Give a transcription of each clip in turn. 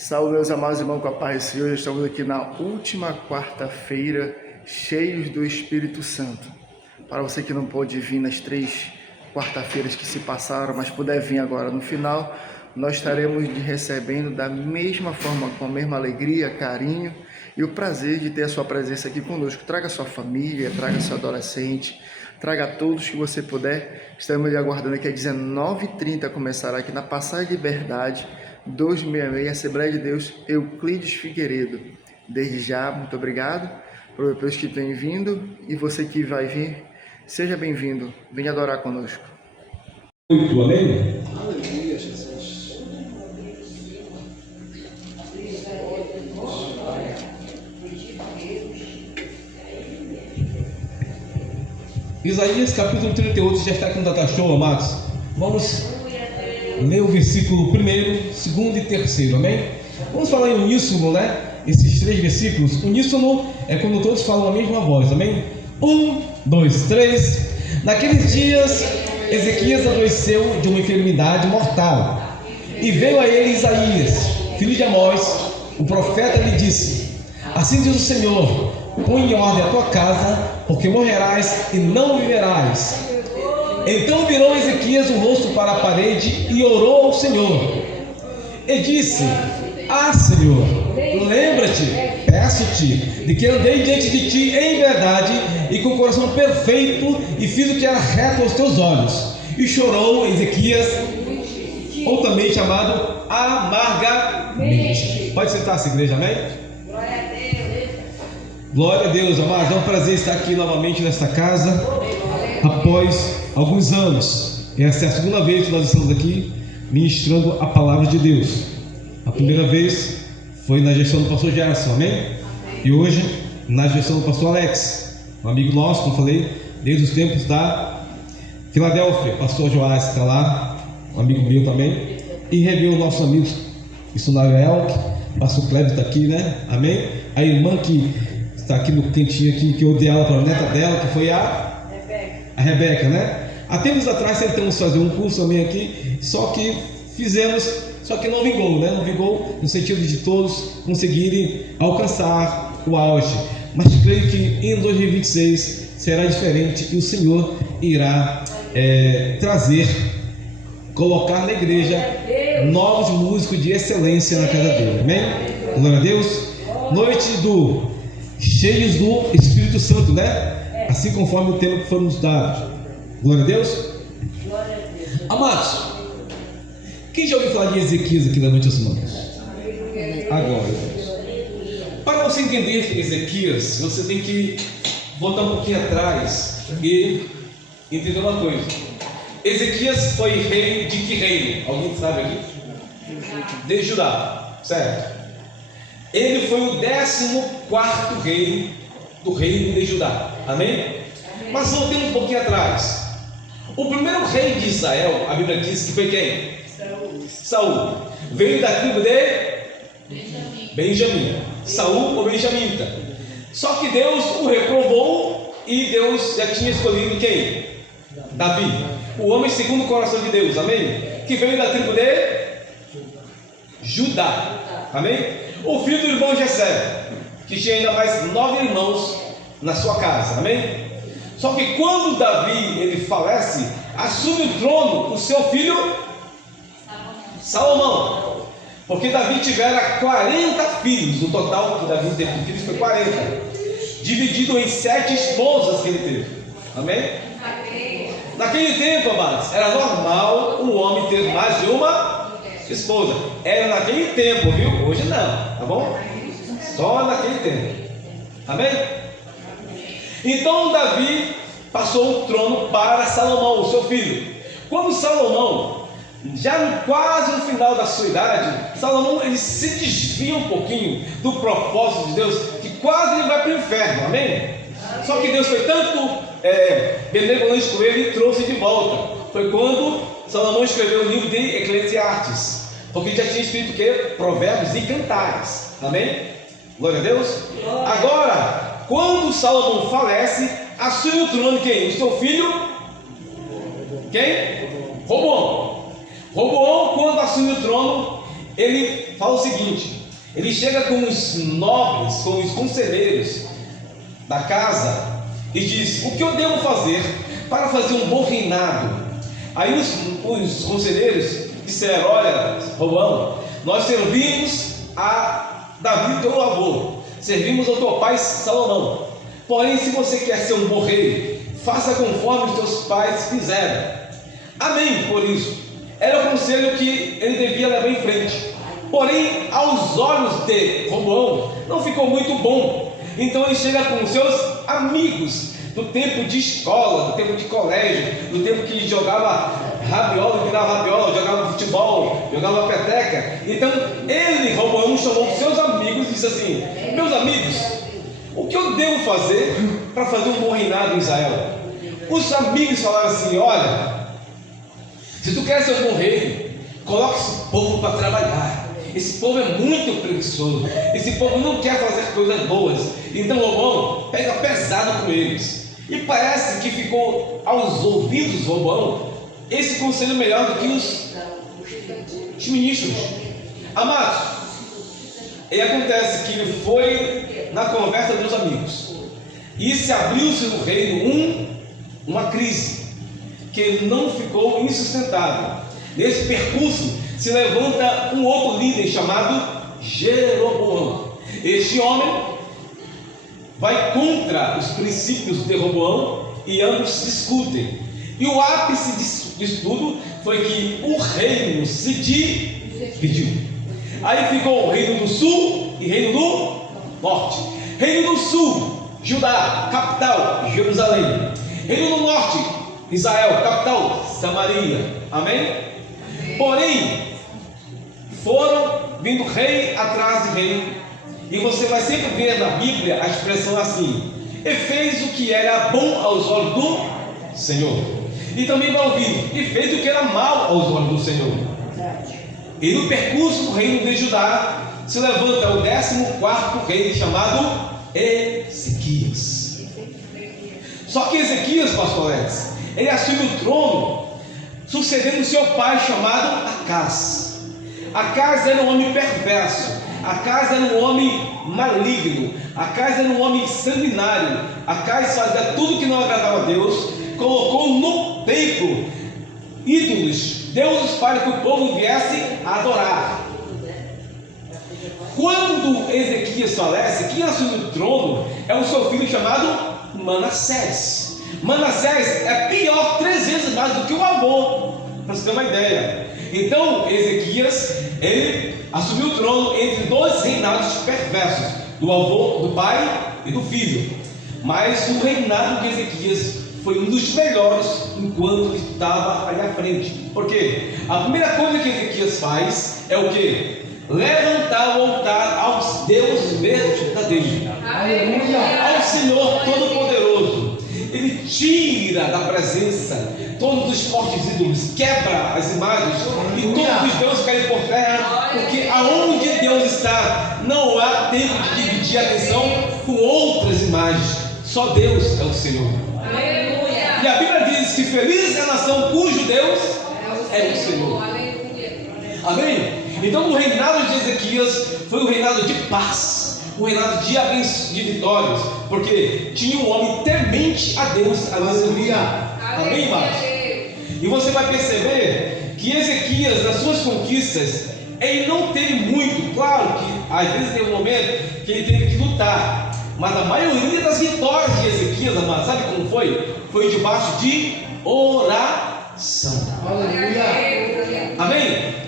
Salve, meus amados irmãos, com a paz do Senhor. Estamos aqui na última quarta-feira, cheios do Espírito Santo. Para você que não pôde vir nas 3 quarta-feiras que se passaram, mas puder vir agora no final, nós estaremos lhe recebendo da mesma forma, com a mesma alegria, carinho e o prazer de ter a sua presença aqui conosco. Traga sua família, traga seu adolescente, traga todos que você puder. Estamos lhe aguardando aqui às 19h30, começará aqui na Passagem Liberdade, 266, Assembleia de Deus, Euclides Figueiredo. Desde já, muito obrigado pelos que têm vindo, e você que vai vir, seja bem-vindo, venha adorar conosco. Muito, amém? Aleluia, Jesus. Isaías capítulo 38, já está aqui no Datashow, amados. Vamos ler o versículo 1º, 2º e 3º, amém? Vamos falar em uníssono, né? Esses 3 versículos. Uníssono é quando todos falam a mesma voz, amém? 1, 2, 3. Naqueles dias, Ezequias adoeceu de uma enfermidade mortal, e veio a ele Isaías, filho de Amós, o profeta, lhe disse: assim diz o Senhor, põe em ordem a tua casa, porque morrerás e não viverás. Então virou Ezequias o rosto para a parede e orou ao Senhor, e disse: ah, Senhor, lembra-te, peço-te, de que andei diante de ti em verdade e com o coração perfeito, e fiz o que era reto aos teus olhos. E chorou Ezequias, ou também chamado amargamente. Pode sentar-se, igreja, amém? Glória a Deus, amados. É um prazer estar aqui novamente nesta casa, após alguns anos. Essa é a segunda vez que nós estamos aqui ministrando a palavra de Deus. A primeira vez foi na gestão do pastor Gerson, amém? E hoje na gestão do pastor Alex, um amigo nosso, como falei, desde os tempos da Filadélfia. Pastor Joás está lá, um amigo meu também. E reveu o nosso amigo missionário Elk, pastor Cleber está aqui, né? Amém? A irmã que está aqui no cantinho aqui, que eu dei ela para a neta dela, que foi a Rebeca, né? Há tempos atrás tentamos fazer um curso também aqui, só que não vingou, né? Não vingou no sentido de todos conseguirem alcançar o auge. Mas creio que em 2026 será diferente, e o Senhor irá colocar na igreja novos músicos de excelência na casa dele, amém? Glória a Deus. Noite cheios do Espírito Santo, né? Assim conforme o tema que foi nos dado. Glória a Deus. Amados, quem já ouviu falar de Ezequias aqui da noite às mãos? Agora, para você entender Ezequias, você tem que voltar um pouquinho atrás e entender uma coisa. Ezequias foi rei de que reino? Alguém sabe aqui? De Judá, certo? Ele foi o 14º rei do reino de Judá, amém? Mas voltemos um pouquinho atrás. O primeiro rei de Israel, a Bíblia diz que foi quem? Saul. Veio da tribo de Benjamim. Saul ou benjamita. Só que Deus o reprovou, e Deus já tinha escolhido quem? Davi, o homem segundo o coração de Deus, amém? Que veio da tribo de Judá, amém? O filho do irmão Jessé, que tinha ainda mais 9 irmãos na sua casa, amém? Só que quando Davi ele falece, assume o trono o seu filho Salomão, porque Davi tivera 40 filhos. O total que Davi teve de filhos foi 40, dividido em 7 esposas que ele teve, amém? Naquele tempo, amados, era normal um homem ter mais de uma esposa. Era naquele tempo, viu? Hoje não, tá bom? Só naquele tempo, amém? Então Davi passou o trono para Salomão, o seu filho. Quando Salomão, já quase no final da sua idade, Salomão ele se desvia um pouquinho do propósito de Deus, que quase ele vai para o inferno, amém? Só que Deus foi tanto benevolente com ele e trouxe de volta. Foi quando Salomão escreveu o livro de Eclesiastes, porque já tinha escrito o que? Provérbios e cantares, amém? Glória a Deus. Agora, quando Salomão falece, assume o trono quem? O seu filho? Quem? Roboão. Roboão, quando assume o trono, ele fala o seguinte: ele chega com os nobres, com os conselheiros da casa e diz: o que eu devo fazer para fazer um bom reinado? Aí os conselheiros disseram: olha, Roboão, nós servimos a Davi, teu avô, servimos ao teu pai Salomão. Porém, se você quer ser um bom rei, faça conforme os teus pais fizeram. Amém, por isso. Era o conselho que ele devia levar em frente. Porém, aos olhos de Roboão, não ficou muito bom. Então ele chega com os seus amigos do tempo de escola, do tempo de colégio, do tempo que jogava rabiola, virava rabiola, jogava futebol, jogava peteca. Então ele, Roboão, chamou os seus amigos e disse assim: meus amigos, o que eu devo fazer para fazer um bom reinado em Israel? Os amigos falaram assim: olha, se tu quer ser um bom rei, coloque esse povo para trabalhar. Esse povo é muito preguiçoso, esse povo não quer fazer coisas boas. Então Roboão pega pesado com eles. E parece que ficou aos ouvidos de Roboão esse conselho melhor do que os ministros. Amados, e acontece que ele foi na conversa dos amigos e se abriu-se no reino uma crise que ele não ficou insustentável. Nesse percurso se levanta um outro líder chamado Jeroboão. Este homem vai contra os princípios de Roboão e ambos discutem. E o ápice disso tudo foi que o reino se dividiu. Aí ficou o reino do sul e reino do norte. Reino do sul, Judá, capital, Jerusalém. Reino do norte, Israel, capital, Samaria. Amém? Porém, foram vindo rei atrás de rei. E você vai sempre ver na Bíblia a expressão assim: e fez o que era bom aos olhos do Senhor. E também vai ouvir: e fez o que era mal aos olhos do Senhor. E no percurso do reino de Judá se levanta o 14º rei, chamado Ezequias. Só que Ezequias, pastor Alex, ele assume o trono sucedendo seu pai chamado Acaz. Acaz era um homem perverso. Acaz era um homem maligno. Acaz era um homem sanguinário. Acaz fazia tudo que não agradava a Deus. Colocou no templo ídolos, deuses, para que o povo viesse a adorar. Quando Ezequias falece, quem assume o trono é o seu filho chamado Manassés. Manassés é pior 3 vezes mais do que o avô, para você ter uma ideia. Então Ezequias, ele assumiu o trono entre 2 reinados perversos, do avô, do pai e do filho. Mas o reinado de Ezequias foi um dos melhores enquanto estava ali à frente. Por quê? A primeira coisa que Ezequias faz é o quê? Levantar o altar aos deuses verdadeiros, ao Senhor Todo-Poderoso. Ele tira da presença todos os fortes ídolos, quebra as imagens e todos os deuses caem por terra, porque aonde Deus está não há tempo de dividir a atenção com outras imagens. Só Deus é o Senhor. E a Bíblia diz que feliz é a nação cujo Deus é o Senhor. Amém? Então o reinado de Ezequias foi um reinado de paz, um reinado de vitórias, porque tinha um homem temente a Deus. Aleluia. Amém, irmãos? E você vai perceber que Ezequias, nas suas conquistas, ele não teve muito. Claro que às vezes tem um momento que ele teve que lutar, mas a maioria das vitórias de Ezequias, amado, sabe como foi? Foi debaixo de oração. Aleluia. Amém?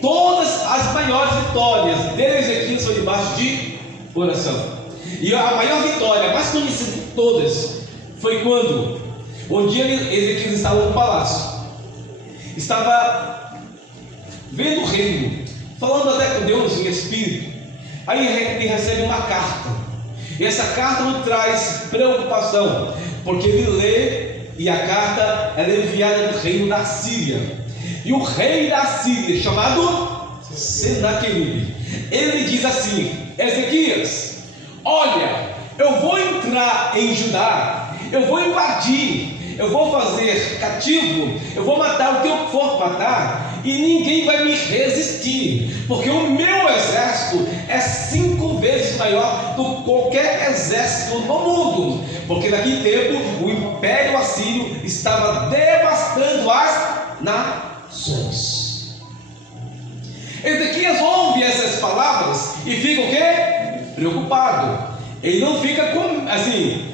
Todas as maiores vitórias de Ezequias foi debaixo de oração. E a maior vitória, mais conhecida de todas, foi quando um dia Ezequias estava no palácio, estava vendo o reino, falando até com Deus em espírito. Aí ele recebe uma carta, e essa carta lhe traz preocupação, porque ele lê e a carta é enviada do reino da Síria. E o rei da Síria, chamado Senaqueribe, ele diz assim: Ezequias, olha, eu vou entrar em Judá, eu vou invadir, eu vou fazer cativo, eu vou matar o que eu for matar, e ninguém vai me resistir, porque o meu exército é 5 vezes maior do que qualquer exército no mundo, porque naquele tempo o Império Assírio estava devastando as nações. Ezequias ouve essas palavras e fica o quê? Preocupado. Ele não fica com, assim,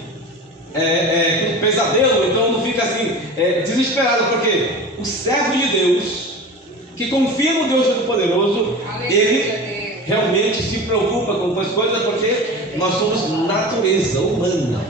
com pesadelo, então não fica assim, desesperado, porque o servo de Deus, que confia no Deus Todo-Poderoso, ele realmente se preocupa com as coisas, porque nós somos natureza humana,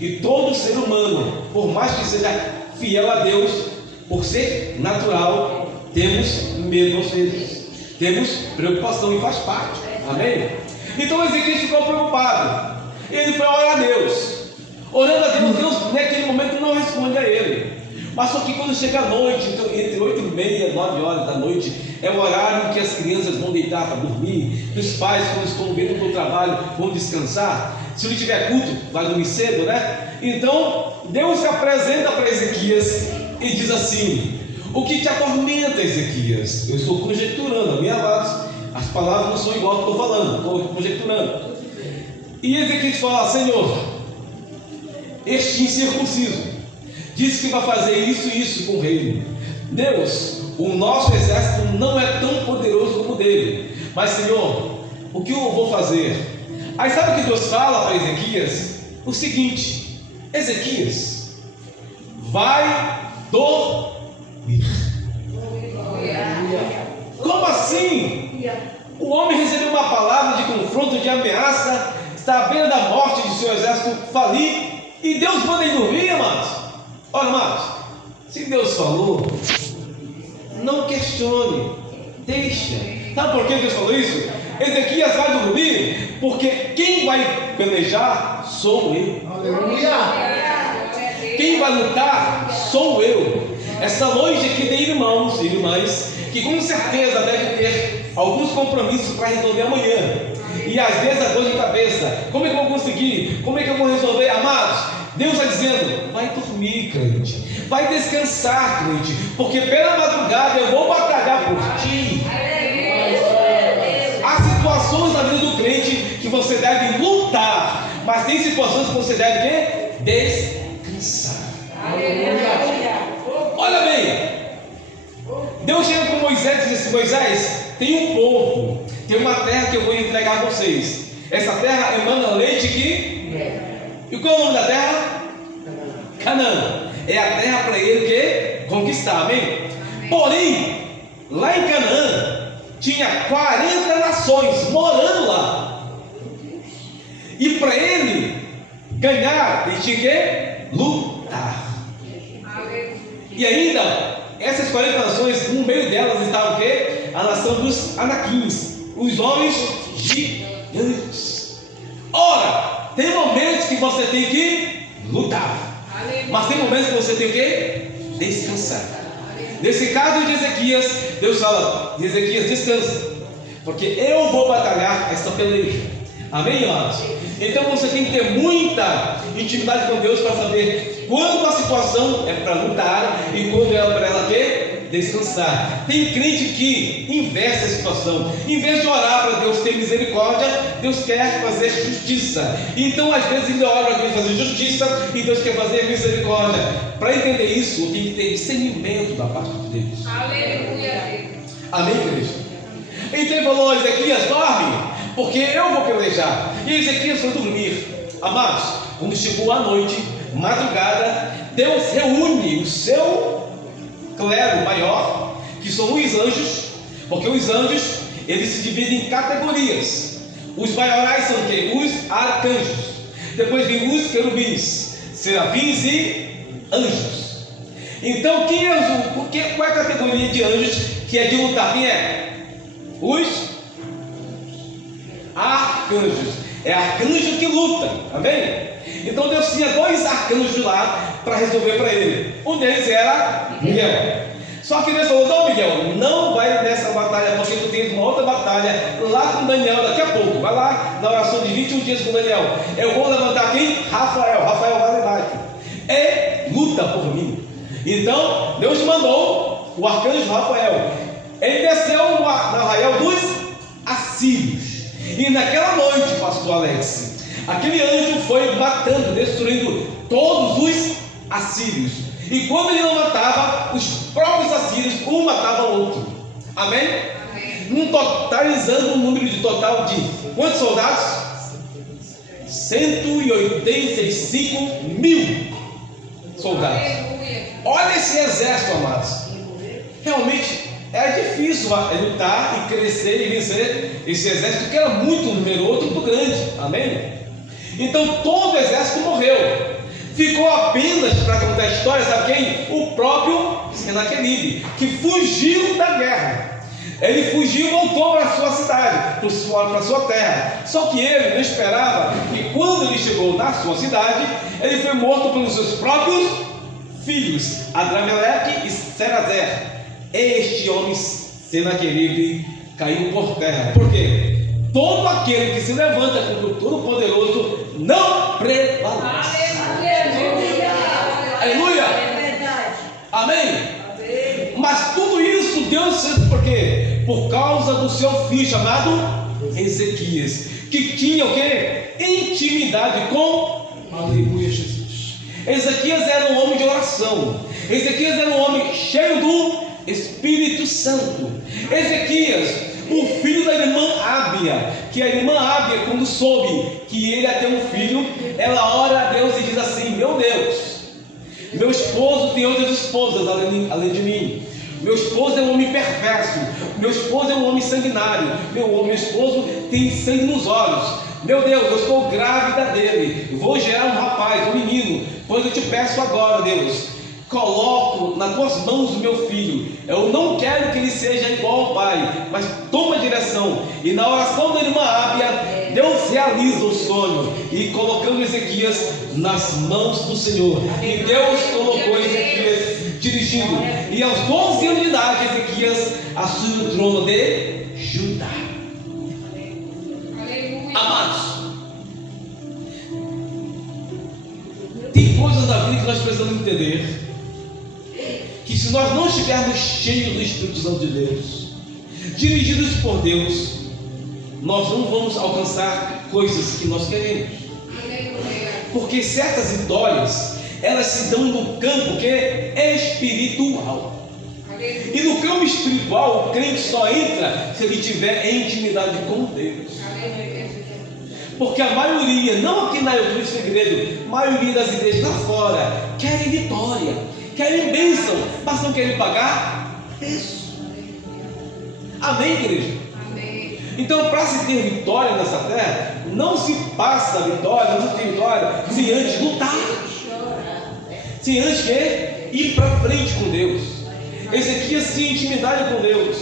e todo ser humano, por mais que seja fiel a Deus, por ser natural, temos medo às vezes, temos preocupação, e faz parte, amém? Então Ezequias ficou preocupado. Ele foi orar a Deus, orando a Deus. Deus naquele momento não responde a ele, mas só que quando chega a noite, então, entre 8h30 e 9 horas da noite, é o horário que as crianças vão deitar para dormir, que os pais, quando estão vindo para o trabalho, vão descansar. Se não tiver culto, vai dormir cedo, né? Então Deus se apresenta para Ezequias e diz assim: o que te atormenta, Ezequias? Eu estou conjecturando, meus amados, as palavras não são igual que eu estou falando, estou conjecturando. E Ezequias fala: Senhor, este incircunciso disse que vai fazer isso e isso com o reino. Deus, o nosso exército não é tão poderoso como o dele, mas Senhor, o que eu vou fazer? Aí sabe o que Deus fala para Ezequias? O seguinte: Ezequias, vai dormir. Como assim? O homem recebeu uma palavra de confronto, de ameaça, está à beira da morte de seu exército falir, e Deus manda ele dormir, amados. Olha, amados, se Deus falou, não questione, deixa. Sabe por que Deus falou isso? Ezequias vai dormir, porque quem vai pelejar sou eu. Aleluia. Quem vai lutar sou eu. Essa noite aqui tem irmãos e irmãs que com certeza devem ter alguns compromissos para resolver amanhã, e às vezes a dor de cabeça: como é que eu vou conseguir? Como é que eu vou resolver? Amados, Deus está dizendo: vai dormir, crente, vai descansar, crente, porque pela madrugada eu vou batalhar por ti. Há situações na vida do crente que você deve lutar, mas tem situações que você deve descansar. Olha bem, Deus chega com Moisés e diz assim: Moisés, tem um povo, tem uma terra que eu vou entregar a vocês. Essa terra emana leite e qual é o nome da terra? Canaã. É a terra para ele que conquistar, amém? Porém, lá em Canaã tinha 40 nações morando lá, e para ele ganhar, ele tinha que lutar. E ainda essas 40 nações, no meio delas estava o quê? A nação dos anaquins, os homens gigantes. Ora, tem momentos que você tem que lutar, mas tem momentos que você tem que descansar. Nesse caso de Ezequias, Deus fala: de Ezequias, descansa, porque eu vou batalhar essa peleja. Amém, amados? Então você tem que ter muita intimidade com Deus para saber quando a situação é para lutar e quando é para ela ter descansar. Tem crente que inverte a situação. Em vez de orar para Deus ter misericórdia, Deus quer fazer justiça. Então às vezes ele ora para Deus fazer justiça e Deus quer fazer misericórdia. Para entender isso, tem que ter discernimento da parte de Deus. Aleluia. Amém, igreja? Então ele falou: Ezequias, dorme, porque eu vou pelejar. E Ezequias foi dormir. Amados, quando chegou a noite, madrugada, Deus reúne o seu clero maior, que são os anjos, porque os anjos, eles se dividem em categorias. Os maiores são quem? Os arcanjos. Depois vem os querubins, serafins e anjos. Então qual é a categoria de anjos que é de lutar? Quem é? Os arcanjos. É arcanjo que luta, amém? Então Deus tinha 2 arcanjos lá para resolver para ele. Um deles era Miguel. Só que Deus falou: não, Miguel, não vai nessa batalha, porque tu tens uma outra batalha lá com Daniel daqui a pouco. Vai lá na oração de 21 dias com Daniel. Eu vou levantar quem? Rafael vai levar aqui. Luta por mim. Então, Deus mandou o arcanjo Rafael. Ele desceu no arraial dos assírios. E naquela noite, pastor Alex, aquele anjo foi matando, destruindo todos os assírios. E quando ele não matava, os próprios assírios, um matava o outro. Amém? Totalizando um número de total de quantos soldados? 185 mil soldados. Olha esse exército, amados. Realmente é difícil lutar e crescer e vencer esse exército, que era muito numeroso, muito grande. Amém? Então todo o exército morreu. Ficou apenas, para contar a história, sabe quem? O próprio Senaqueribe, que fugiu da guerra. Ele fugiu e voltou para a sua cidade, para a sua terra. Só que ele não esperava que, quando ele chegou na sua cidade, ele foi morto pelos seus próprios filhos, Adrameleque e Serazer. Este homem, Senaqueribe, caiu por terra. Por quê? Todo aquele que se levanta contra o Todo-Poderoso não prevalece. Aleluia! Amém? Mas tudo isso Deus fez por quê? Por causa do seu filho chamado Ezequias, que tinha o quê? Intimidade com, aleluia, Jesus. Ezequias era um homem de oração. Ezequias era um homem cheio do Espírito Santo. Ezequias, o filho da irmã Ábia, que a irmã Ábia, quando soube que ele ia ter um filho, ela ora a Deus e diz assim: meu Deus, meu esposo tem outras esposas além de mim. Meu esposo é um homem perverso. Meu esposo é um homem sanguinário. Meu esposo tem sangue nos olhos. Meu Deus, eu estou grávida dele. Vou gerar um rapaz, um menino. Pois eu te peço agora, Deus, coloco nas tuas mãos o meu filho. Eu não quero que ele seja igual ao pai, mas toma direção. E na oração da irmã Ábia, Deus realiza o sonho, e colocando Ezequias nas mãos do Senhor. E Deus colocou Ezequias dirigindo. E aos 12 anos de idade, Ezequias assume o trono de Judá. Amados, tem coisas da vida que nós precisamos entender, que se nós não estivermos cheios do Espírito Santo de Deus, dirigidos por Deus, nós não vamos alcançar coisas que nós queremos. Porque certas vitórias, elas se dão no campo que é espiritual. E no campo espiritual, o crente só entra se ele tiver intimidade com Deus. Porque a maioria, não aqui na Igreja Segredo, a maioria das igrejas lá fora, querem vitória, querem bênção, mas não querem pagar preço. Amém, igreja? Amém. Então, para se ter vitória nessa terra, não se passa a vitória, não se tem vitória, sem antes lutar, sem antes que ir para frente com Deus. Ezequias tinha intimidade com Deus,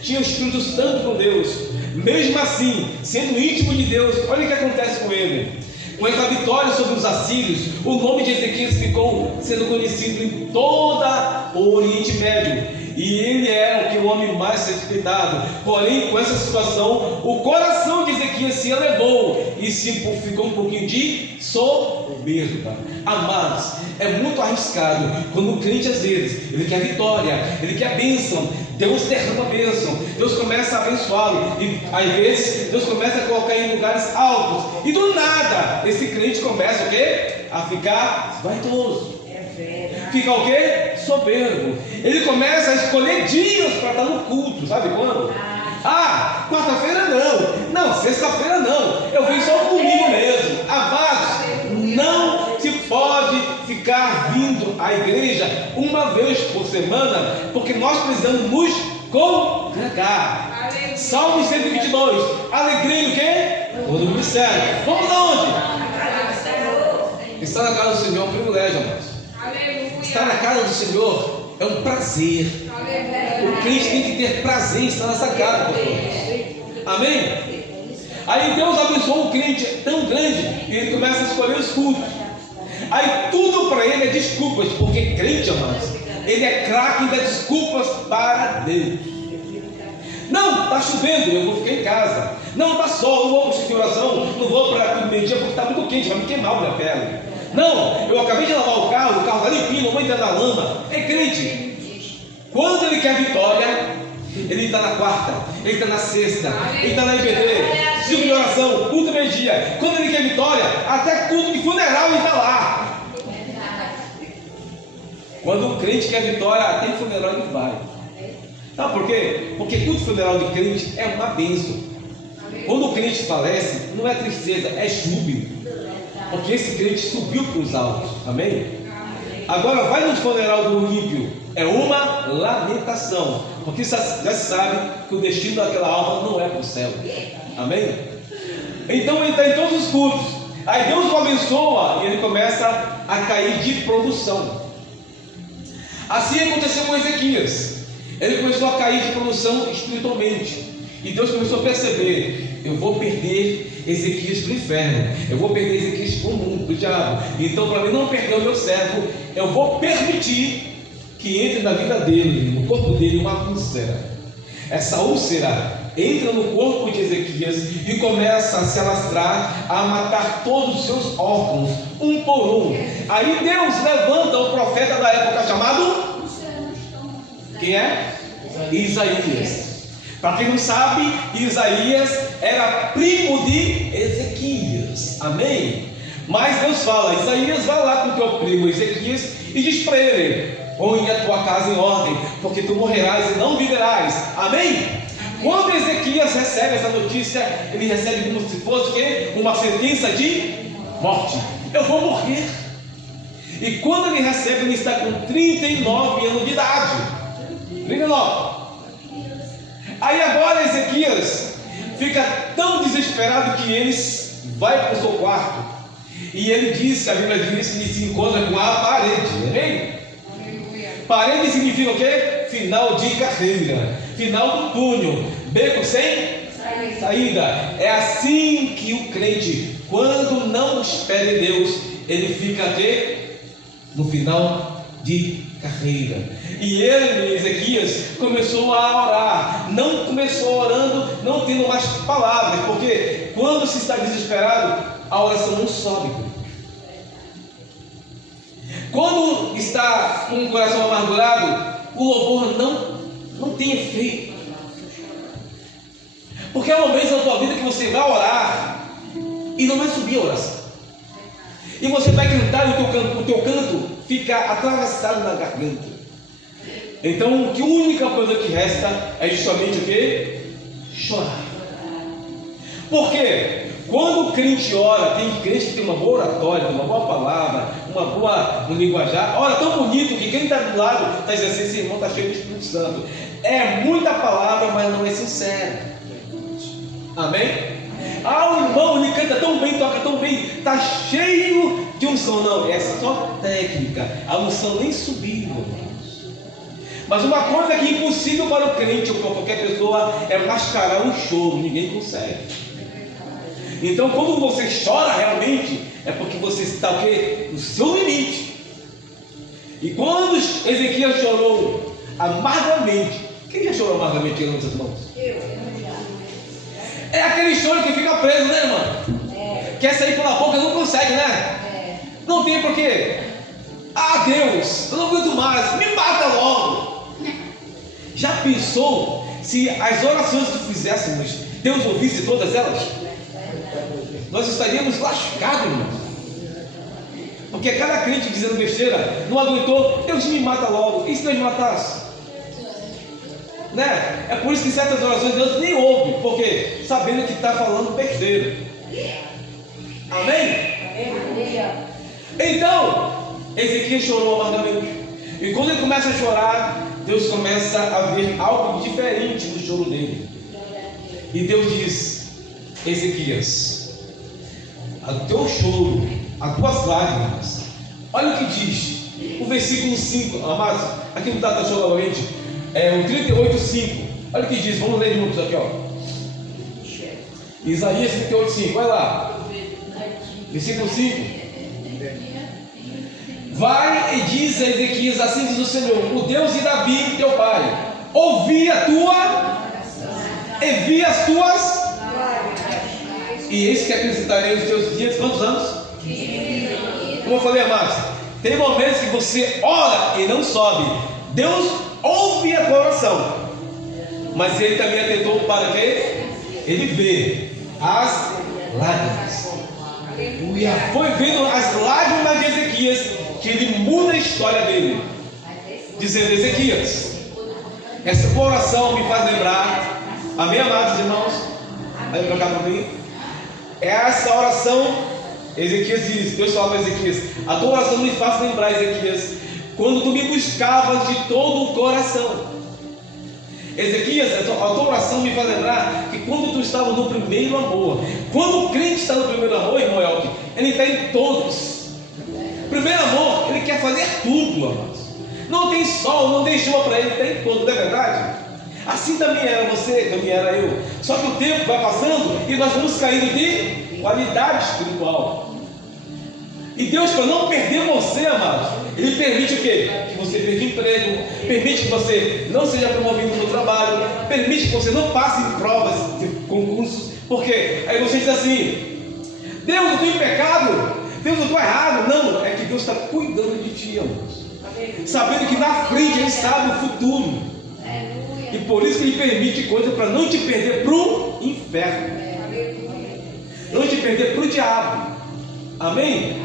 tinha o Espírito Santo com Deus. Mesmo assim, sendo íntimo de Deus, olha o que acontece com ele. Com essa vitória sobre os assírios, o nome de Ezequias ficou sendo conhecido em toda o Oriente Médio. E ele era o homem mais respeitado. Porém, com essa situação, o coração de Ezequias se elevou e ficou um pouquinho de soberba. Amados, é muito arriscado quando o crente, às vezes, ele quer vitória, ele quer bênção. Deus derrama a bênção, Deus começa a abençoá-lo, e às vezes Deus começa a colocar em lugares altos, e do nada esse crente começa o quê? A ficar vaidoso, fica o quê? Soberbo. Ele começa a escolher dias para estar no culto. Sabe quando? Ah, quarta-feira não, sexta-feira não, eu venho só no domingo mesmo. Amados, não se pode ficar vindo à igreja uma vez por semana, porque nós precisamos nos congregar. Salmo 122, alegria do quê? Todo ministério. Vamos aonde? Estar na casa do Senhor é um privilégio, amados. Estar na casa do Senhor é um prazer. O crente tem que ter prazer em estar nessa casa, pastor. Amém? Aí Deus abençoou o crente tão grande, e ele começa a escolher os cultos. Aí tudo para ele é desculpas, porque crente, amados, ele é craque em dar desculpas para Deus. Não, está chovendo, eu vou ficar em casa. Não, está sol, não vou para o oração, não vou para o meio-dia porque está muito quente, vai me queimar a minha pele. Não, eu acabei de lavar o carro está limpinho, não vou entrar na lama. É crente. Quando ele quer vitória, ele está na quarta, ele está na sexta, ele está na IBD, ciclo de oração, culto meio-dia. Quando ele quer vitória, até culto de funeral ele está lá. Quando um crente quer vitória, até em funeral ele vai. Sabe por quê? Porque culto funeral de crente é uma bênção. Quando o crente falece, não é tristeza, é júbilo. Porque esse crente subiu para os altos. Amém? Agora vai no funeral do ímpio, é uma lamentação. Porque já se sabe que o destino daquela alma não é para o céu. Amém? Então ele está em todos os cultos. Aí Deus o abençoa e ele começa a cair de produção. Assim aconteceu com Ezequias. Ele começou a cair de produção espiritualmente. E Deus começou a perceber: eu vou perder Ezequias para o inferno, eu vou perder Ezequias para o mundo, para o diabo. Então, para mim não perder o meu servo, eu vou permitir que entre na vida dele, no corpo dele, uma úlcera. Essa úlcera entra no corpo de Ezequias e começa a se alastrar, a matar todos os seus órgãos, um por um. Aí Deus levanta o profeta da época chamado... Quem é? Isaías. Para quem não sabe, Isaías era primo de Ezequias. Amém? Mas Deus fala: Isaías, vai lá com o teu primo Ezequias e diz para ele: põe a tua casa em ordem, porque tu morrerás e não viverás. Amém? Quando Ezequias recebe essa notícia, ele recebe como se fosse o quê? Uma sentença de morte. Eu vou morrer. E quando ele recebe, ele está com 39 anos de idade. 39. Aí agora Ezequias fica tão desesperado que ele vai para o seu quarto. E ele diz, a Bíblia diz que ele se encontra com a parede. Amém? Parede significa o quê? Final de carreira, final do túnel, beco sem saída. É assim que o crente, quando não espera em Deus, ele fica aqui no final de carreira. E ele, Ezequias, começou a orar. Não começou orando, não tendo mais palavras, porque quando se está desesperado, a oração não sobe. Quando está com o coração amargurado, o louvor não tem efeito. Porque há momentos na tua vida que você vai orar e não vai subir a oração. E você vai cantar e o teu canto fica atravessado na garganta. Então, a única coisa que resta é justamente o quê? Chorar. Por quê? Quando o crente ora, tem crente que tem uma boa oratória, uma boa palavra, um linguajar, ora tão bonito que quem está do lado está dizendo assim: esse irmão está cheio do Espírito Santo. É muita palavra, mas não é sincero. Amém? O irmão, ele canta tão bem, toca tão bem, está cheio de unção. Não, é só técnica. A unção nem subiu. Mas uma coisa que é impossível para o crente ou para qualquer pessoa é mascarar um choro. Ninguém consegue. Então, quando você chora realmente, é porque você está o quê? No seu limite. E quando Ezequias chorou amargamente, quem já chorou amargamente aí nas suas mãos? É aquele choro que fica preso, né, irmão? Quer sair pela boca, não consegue, né? Não tem porquê. Deus, eu não aguento mais, me mata logo. Já pensou se as orações que fizéssemos, Deus ouvisse todas elas? Nós estaríamos lascados, irmãos. Porque cada crente dizendo besteira, não aguentou, Deus me mata logo. E se Deus matasse? Né? É por isso que certas orações Deus nem ouve, porque sabendo que está falando besteira. Amém? Então, Ezequias chorou amargamente. E quando ele começa a chorar, Deus começa a ver algo diferente no choro dele. E Deus diz: Ezequias, o teu choro, as tuas lágrimas, olha o que diz o versículo 5, amados, aqui no Tata Show novamente, o 38:5, olha o que diz, vamos ler juntos aqui, ó. Isaías 38:5, vai lá, versículo 5. Vai e diz a Ezequias: assim diz o Senhor, o Deus de Davi, teu pai, ouvi a tua, e vi as tuas, e eis que acrescentarei os teus dias, quantos anos? Como eu falei, amados, tem momentos que você ora e não sobe. Deus ouve a tua oração, mas Ele também atentou para quê? Ele vê as lágrimas. Foi vendo as lágrimas de Ezequias que Ele muda a história dele, dizendo: Ezequias, essa tua oração me faz lembrar. Amém, amados irmãos? Vai para cá para mim. Essa oração, Ezequias diz, Deus fala para Ezequias: a tua oração me faz lembrar, Ezequias, quando tu me buscavas de todo o coração. Ezequias, a tua oração me faz lembrar que quando tu estava no primeiro amor. Quando o crente está no primeiro amor, irmão Elke, ele está em todos. Primeiro amor, ele quer fazer tudo, amados. Não tem sol, não tem chuva para ele, tem todo, não é verdade? Assim também era você, também era eu. Só que o tempo vai passando e nós vamos caindo de qualidade espiritual. E Deus, para não perder você, amados, Ele permite o quê? Que você perca emprego, permite que você não seja promovido no trabalho, permite que você não passe em provas, de concursos, porque aí você diz assim: Deus, eu estou em pecado, Deus, eu estou errado. Não, é que Deus está cuidando de ti, amados, sabendo que na frente Ele sabe o futuro, e por isso que Ele permite coisas para não te perder para o inferno, não te perder para o diabo. Amém?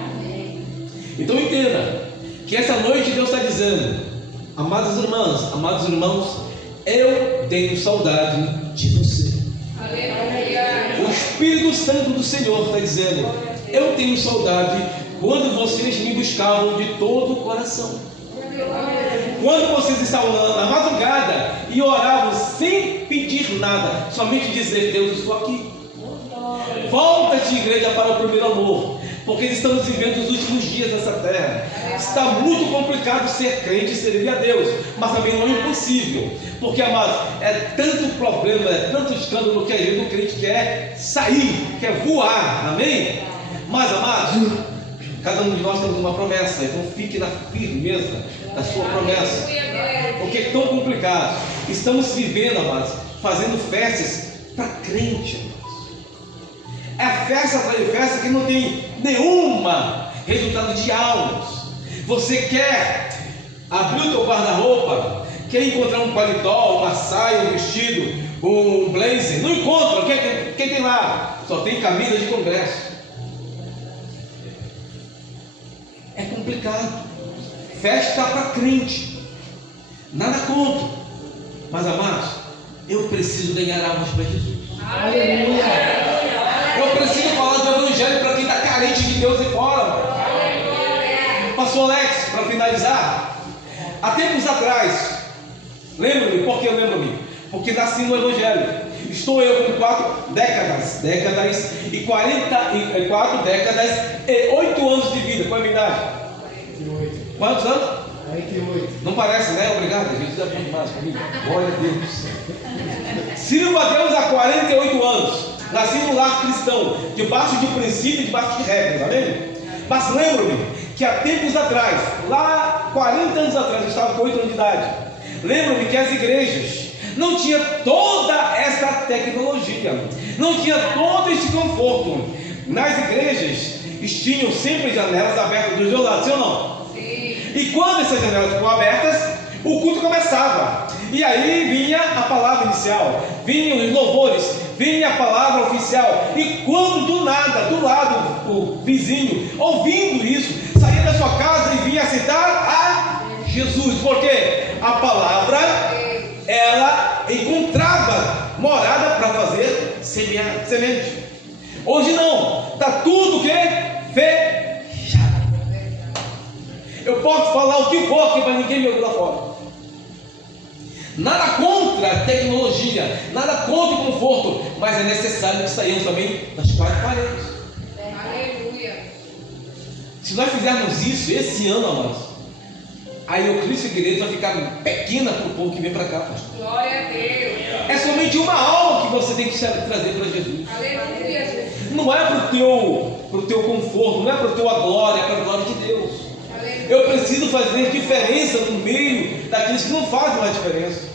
Então entenda que essa noite Deus está dizendo: amadas irmãs, amados irmãos, eu tenho saudade de você. O Espírito Santo do Senhor está dizendo: eu tenho saudade quando vocês me buscavam de todo o coração. Quando vocês estavam na madrugada e oravam sem pedir nada, somente dizer: Deus, eu estou aqui. Volta-te, igreja, para o primeiro amor, porque estamos vivendo os últimos dias nessa terra. Está muito complicado ser crente e servir a Deus, mas também não é impossível, porque, amados, é tanto problema, é tanto escândalo que a gente, o crente quer sair, quer voar. Amém? Mas, amados, cada um de nós temos uma promessa, então fique na firmeza da sua promessa, porque é tão complicado. Estamos vivendo, amados, fazendo festas para crente, amados. É festa atrás de festa que não tem nenhuma resultado de almas. Você quer abrir o teu guarda-roupa, quer encontrar um paletó, uma saia, um vestido, um blazer, não encontra. O que tem lá? Só tem camisa de congresso. É complicado. Festa para crente, nada contra, mas, amados, eu preciso ganhar almas para Jesus. Aleluia. Eu preciso falar do Evangelho para quem está carente de Deus e fora. Pastor Alex, para finalizar, há tempos atrás, lembro-me, por que eu lembro-me? Porque nasci no Evangelho. Estou eu com 4 décadas e 44 décadas e 8 anos de vida. Qual é a minha idade? 48. Quantos anos? 48. Não parece, né? Obrigado, Jesus é bom demais comigo. Glória a Deus. Sirvo a Deus há 48 anos. Nasci num lar cristão, debaixo de princípios, debaixo de regras, amém? Mas lembro-me que há tempos atrás, lá 40 anos atrás, eu estava com 8 anos de idade. Lembro-me que as igrejas não tinham toda essa tecnologia, não tinha todo esse conforto. Nas igrejas tinham sempre janelas abertas dos dois lados, sim ou não? Sim. E quando essas janelas ficam abertas, o culto começava. E aí vinha a palavra inicial, vinham os louvores, vinha a palavra oficial. E quando do nada, do lado, o vizinho, ouvindo isso, saía da sua casa e vinha aceitar a Jesus. Porque a palavra, ela encontrava morada para fazer semente. Hoje não, está tudo o que? Fechado. Eu posso falar o que for aqui para ninguém me ouvir lá fora. Nada contra a tecnologia, nada contra o conforto, mas é necessário que saiamos também das 4 paredes. Aleluia. Se nós fizermos isso esse ano, amados, aí o Cristo Igreja vai ficar pequena para o povo que vem para cá, pastor. Glória a Deus. É somente uma alma que você tem que trazer para Jesus. Aleluia. Não é para o teu conforto, não é para a tua glória, é para a glória de Deus. Eu preciso fazer diferença no meio daqueles que não fazem mais diferença.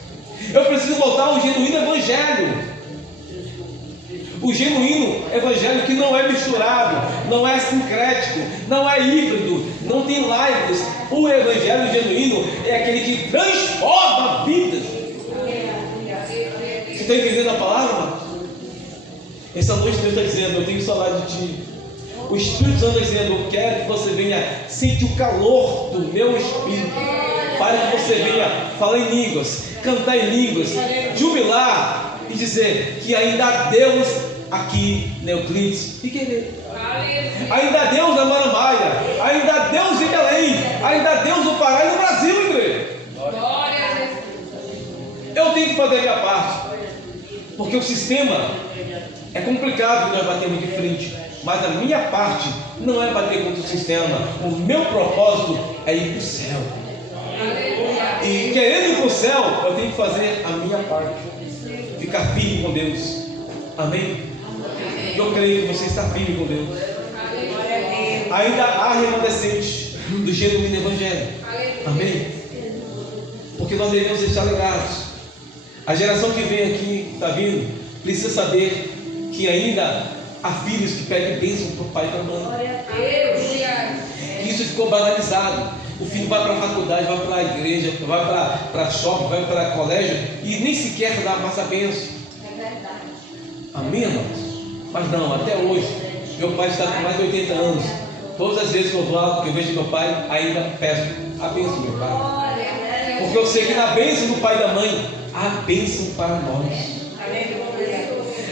Eu preciso voltar ao genuíno evangelho. O genuíno evangelho que não é misturado, não é sincrético, não é híbrido, não tem laicos. O evangelho genuíno é aquele que transforma vidas. Você está entendendo a palavra, Marcos? Essa noite Deus está dizendo: eu tenho saudade de ti. O Espírito Santo está dizendo: eu quero que você venha sentir o calor do meu Espírito, para que você venha falar em línguas, cantar em línguas, jubilar e dizer que ainda há Deus aqui na Euclides e querer. Ainda há Deus na Maramaia, ainda há Deus em Belém, ainda há Deus no Pará e no Brasil, igreja. Eu tenho que fazer a minha parte, porque o sistema é complicado que nós batemos de frente, mas a minha parte não é bater contra o sistema. O meu propósito é ir para o céu. E querendo ir para o céu, eu tenho que fazer a minha parte, ficar firme com Deus. Amém? Eu creio que você está firme com Deus. Ainda há remanescentes do genuíno evangelho. Amém? Porque nós devemos deixar legados. A geração que vem aqui, está vindo, precisa saber que ainda há filhos que pedem bênção para o pai e para a mãe. Isso ficou banalizado. O filho vai para a faculdade, vai para a igreja, vai para shopping, vai para colégio e nem sequer dá mais a bênção. Amém, irmãos? Mas não, até hoje, meu pai está com mais de 80 anos. Todas as vezes que eu vou lá, que eu vejo meu pai, ainda peço a bênção do meu pai. Porque eu sei que na bênção do pai e da mãe, há bênção para nós.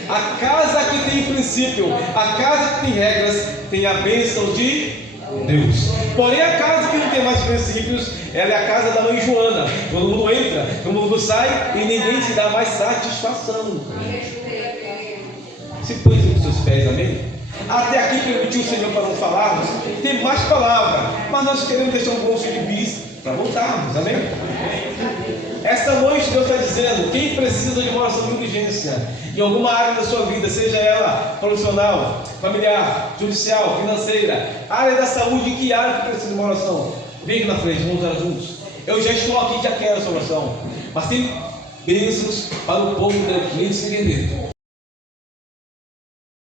A casa que tem princípio, a casa que tem regras, tem a bênção de Deus. Porém, a casa que não tem mais princípios, ela é a casa da mãe Joana. Todo mundo entra, todo mundo sai e ninguém se dá mais satisfação. Se põe nos seus pés, amém? Até aqui permitiu o Senhor para não falarmos. Tem mais palavra, mas nós queremos deixar um bolso de bis para voltarmos, amém? Esta noite Deus está dizendo: quem precisa de uma oração de urgência em alguma área da sua vida, seja ela profissional, familiar, judicial, financeira, área da saúde, em que área que precisa de uma oração, vem na frente, vamos orar juntos. Eu já estou aqui, já quero essa oração, mas tem bênçãos para o povo da Euclides e Guerreiro.